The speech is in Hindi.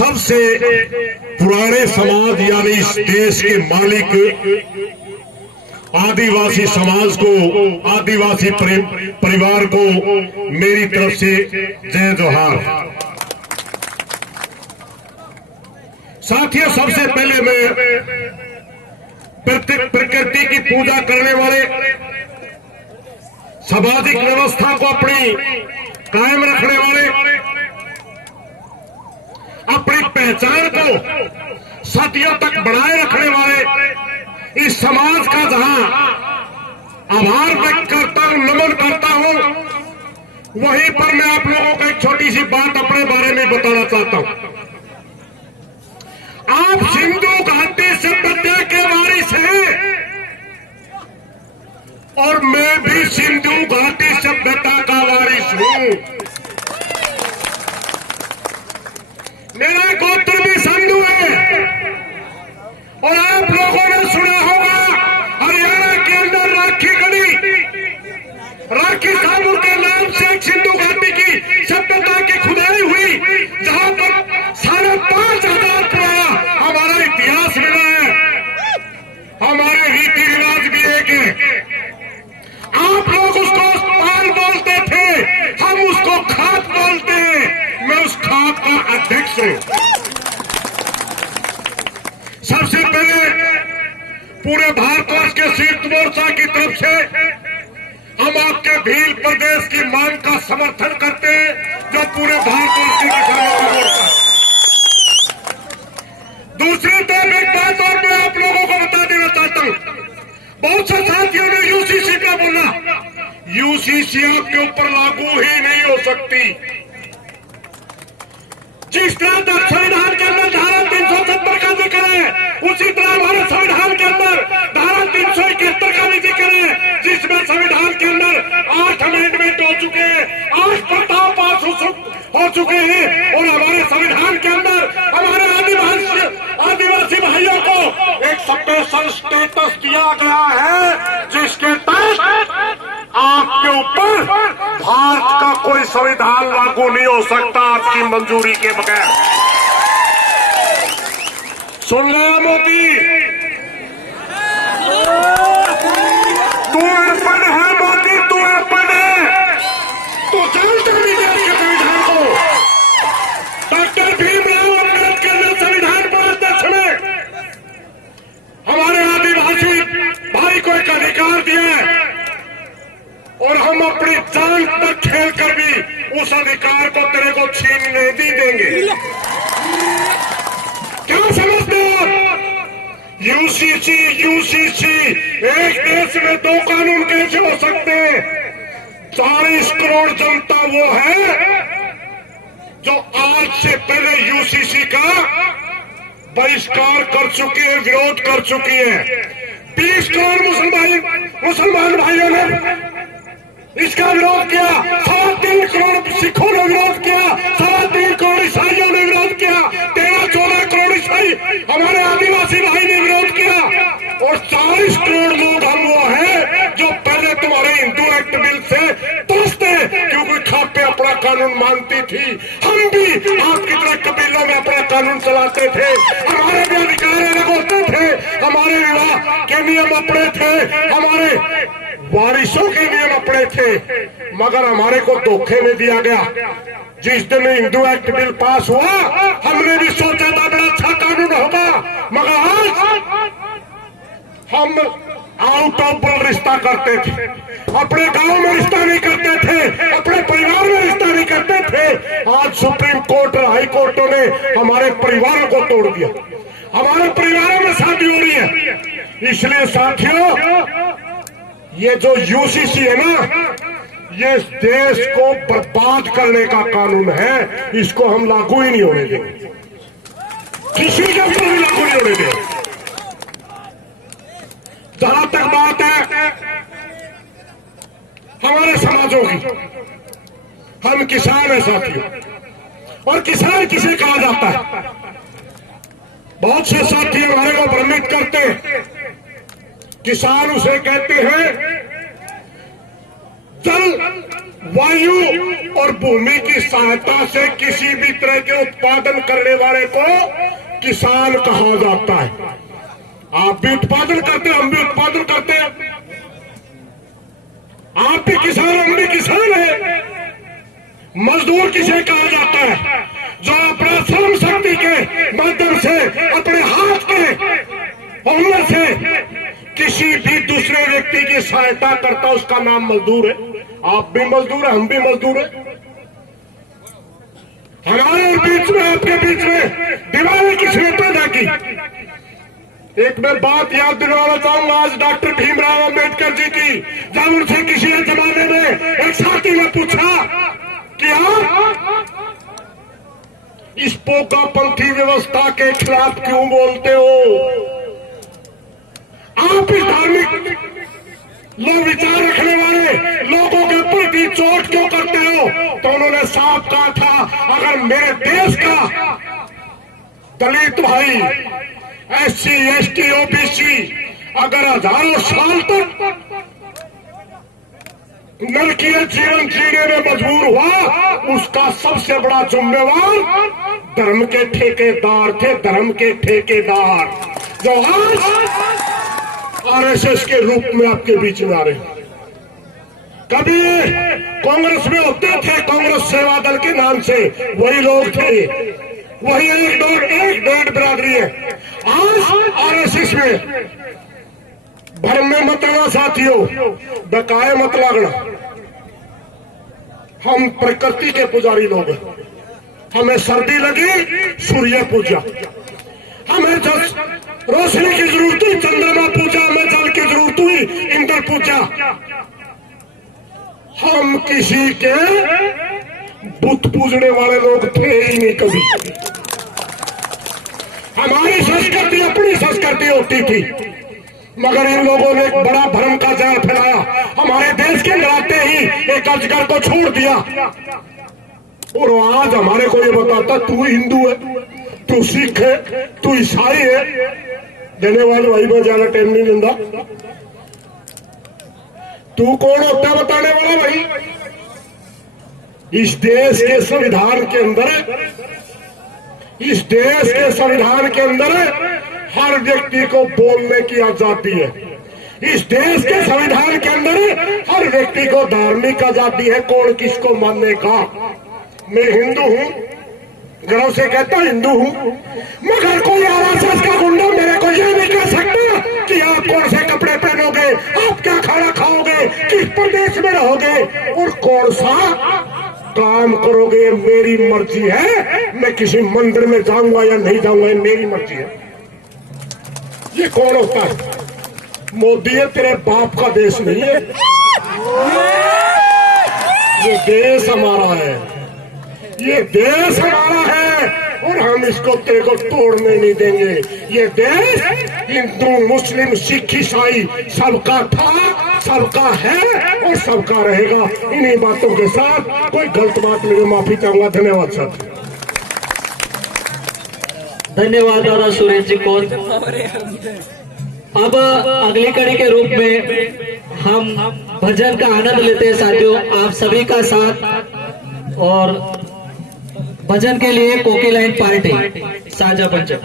सबसे पुराने समाज यानी इस देश के मालिक आदिवासी समाज को, आदिवासी परिवार को मेरी तरफ से जय जोहार। साथियों, सबसे पहले मैं प्रकृति की पूजा करने वाले, सामाजिक व्यवस्था को अपनी कायम रखने वाले, अपनी पहचान को सदियों तक बनाए रखने वाले इस समाज का जहां आभार व्यक्त करता हूं, नमन करता हूं, वहीं पर मैं आप लोगों को एक छोटी सी बात अपने बारे में बताना चाहता हूं। आप सिंधु घाटी सभ्यता के वारिस हैं और मैं भी सिंधु घाटी सभ्यता का वारिस हूं। मेरा गोत्र भी सिंधु है और आप लोगों ने सुना होगा हरियाणा के अंदर राखी गढ़ी, राखी साहब के नाम से एक सिंधु घाटी की सभ्यता की खुदाई हुई, जहां पर 5,500 पुराना हमारा इतिहास मिला है, हमारे रीति रिवाज भी एक है। आप लोग उसको पाल बोलते थे, हम उसको खाप बोलते हैं, मैं उस खाप का अध्यक्ष हूं। सबसे पहले पूरे भारतवर्ष के संयुक्त मोर्चा की तरफ से हम आपके भील प्रदेश की मांग का समर्थन करते हैं, जो पूरे भारतवर्ष की किसानों का मोर्चा। दूसरी तरफ एक बात और मैं आप लोगों को बता देना चाहता हूं, बहुत से साथियों ने यूसीसी का बोला, यूसीसी आपके ऊपर लागू ही नहीं हो सकती। जिस तरह संविधान के अंदर धारा 370 का जिक्र है, उसी तरह हमारे संविधान के अंदर धारा 371 का भी जिक्र है, जिसमें संविधान के अंदर 8 अमेंडमेंट हो चुके हैं, 8 प्रस्ताव पास हो चुके हैं और हमारे संविधान के अंदर हमारे आदिवासी भाइयों को एक स्पेशल स्टेटस दिया गया है, जिसके तहत आपके ऊपर भारत का कोई संविधान लागू नहीं हो सकता आपकी मंजूरी के बगैर। सुन लिया मोदी, तू अनपढ़ है मोदी, तू अनपढ़ है, तू जानता नहीं देश के संविधान को। डॉक्टर भीमराव अम्बेडकर ने संविधान पर अध्यक्ष में हमारे आदिवासी भाई को एक अधिकार दिया है और हम अपनी जान पर खेल कर भी उस अधिकार को तेरे को छीन नहीं देंगे। क्या समझते हो आप? यूसीसी एक देश में 2 कानून कैसे हो सकते हैं? 40 करोड़ जनता वो है जो आज से पहले यूसीसी का बहिष्कार कर चुकी है, विरोध कर चुकी है। 20 करोड़ मुसलमान भाइयों ने इसका विरोध किया, 3.25 करोड़ सिखों ने विरोध किया, 3.25 करोड़ ईसाइयों ने विरोध किया, 13-14 करोड़ ईसाई हमारे आदिवासी भाई ने विरोध किया और 40 करोड़ लोग हम वो हैं जो पहले तुम्हारे हिंदू एक्ट बिल से तरसते, क्योंकि खापे अपना कानून मानती थी। हम भी आपकी तरह कबीलों में अपना कानून चलाते थे, हमारे भी अधिकार अलग होते थे, हमारे विवाह के नियम अपने थे, हमारे वारिसों के नियम अपने थे, मगर हमारे को धोखे में दिया गया। जिस दिन हिंदू एक्ट बिल पास हुआ, हमने भी सोचा था बड़ा अच्छा कानून होगा, मगर आज हम आउट ऑफ बॉर्डर रिश्ता करते थे, अपने गांव में रिश्ता नहीं करते थे, अपने परिवार में रिश्ता नहीं करते थे। आज सुप्रीम कोर्ट और हाई कोर्टों ने हमारे परिवारों को तोड़ दिया, हमारे परिवारों में शादी हो रही है। इसलिए साथियों, ये जो यूसीसी है ना, ये देश को बर्बाद करने का कानून है, इसको हम लागू ही नहीं होने देंगे, किसी के ऊपर भी लागू नहीं होने देंगे। जहां तक बात है हमारे समाजों की, हम किसान हैं साथियों, और किसान किसे कहा जाता है? बहुत से साथी हमारे को भ्रमित करते हैं। किसान उसे कहते हैं जल वायु और भूमि की सहायता से किसी भी तरह के उत्पादन करने वाले को किसान कहा जाता है। आप भी उत्पादन करते हैं, हम भी उत्पादन करते हैं। आप भी किसान, हम भी किसान है। मजदूर किसे कहा जाता है? जो अपना श्रम शक्ति के माध्यम से, अपने हाथ के हुनर से किसी भी दूसरे व्यक्ति की सहायता करता, उसका नाम मजदूर है। आप भी मजदूर है, हम भी मजदूर है। हमारे बीच में, आपके बीच में दीवारें किसने पैदा की? एक मैं बात याद दिलाना चाहूंगा आज डॉक्टर भीमराव अंबेडकर जी की, जब उनसे किसी जमाने में एक साथी ने पूछा कि आप इस पोकापंथी व्यवस्था के खिलाफ क्यों बोलते हो, आप इस धार्मिक लोग विचार रखने वाले लोगों के प्रति चोट क्यों करते हो? तो उन्होंने साफ कहा था, अगर मेरे देश का दलित भाई, SC, ST, OBC अगर हजारों साल तक नरकीय जीवन जीने में मजबूर हुआ, उसका सबसे बड़ा जिम्मेवार धर्म के ठेकेदार थे, धर्म के ठेकेदार, जो आज RSS के रूप में आपके बीच में आ रहे हैं। कभी कांग्रेस में होते थे, कांग्रेस सेवा दल के नाम से, वही लोग थे, वही एक डेढ़ बिरादरी है। आज RSS में भरम में मत लगना साथियों, बकाए मत लगना। हम प्रकृति के पुजारी लोग हैं। हमें सर्दी लगी, सूर्य पूजा, हमें रोशनी की जरूरत हुई, चंद्रमा पूजा, हमें जल की जरूरत हुई, इंद्र पूजा। हम किसी के बुत पूजने वाले लोग थे ही नहीं कभी। हमारी संस्कृति अपनी संस्कृति होती थी, मगर इन लोगों ने एक बड़ा भ्रम का जाल फैलाया। हमारे देश के लाते ही एक अजगर को छोड़ दिया, और आज हमारे को ये बताता तू हिंदू है, तू सिख है, तू ईसाई है। देने वाले भाई में ज्यादा टाइम नहीं देता। तू कौन होता है बताने वाला भाई? इस देश के संविधान के अंदर, इस देश के संविधान के अंदर हर व्यक्ति को बोलने की आजादी है। इस देश के संविधान के अंदर हर व्यक्ति को धार्मिक आजादी है, कौन किसको मानेगा। मैं हिंदू हूं, गर्व से कहता हिंदू हूं, मगर कोई RSS का गुंडा मेरे को यह नहीं कह सकता कि आप कौन से कपड़े पहनोगे, आप क्या खाना खाओगे, किस प्रदेश में रहोगे और कौन सा काम करोगे। मेरी मर्जी है, मैं किसी मंदिर में जाऊंगा या नहीं जाऊंगा, मेरी मर्जी है। ये कौन होता है? मोदी है, तेरे बाप का देश नहीं है। ये देश हमारा है, ये देश हमारा है, और हम इसको तेरे को तोड़ने नहीं देंगे। ये देश हिंदू, मुस्लिम, सिख, ईसाई सबका था, सबका है और सबका रहेगा। इन्हीं बातों के साथ कोई गलत बात मेरे माफी चाहूंगा। धन्यवाद सर। धन्यवाद दादा सुरेश जी को। अब अगली कड़ी के रूप में हम भजन का आनंद लेते हैं साथियों, आप सभी का साथ। और भजन के लिए कोकिलाइन पार्टी साजा पंचम।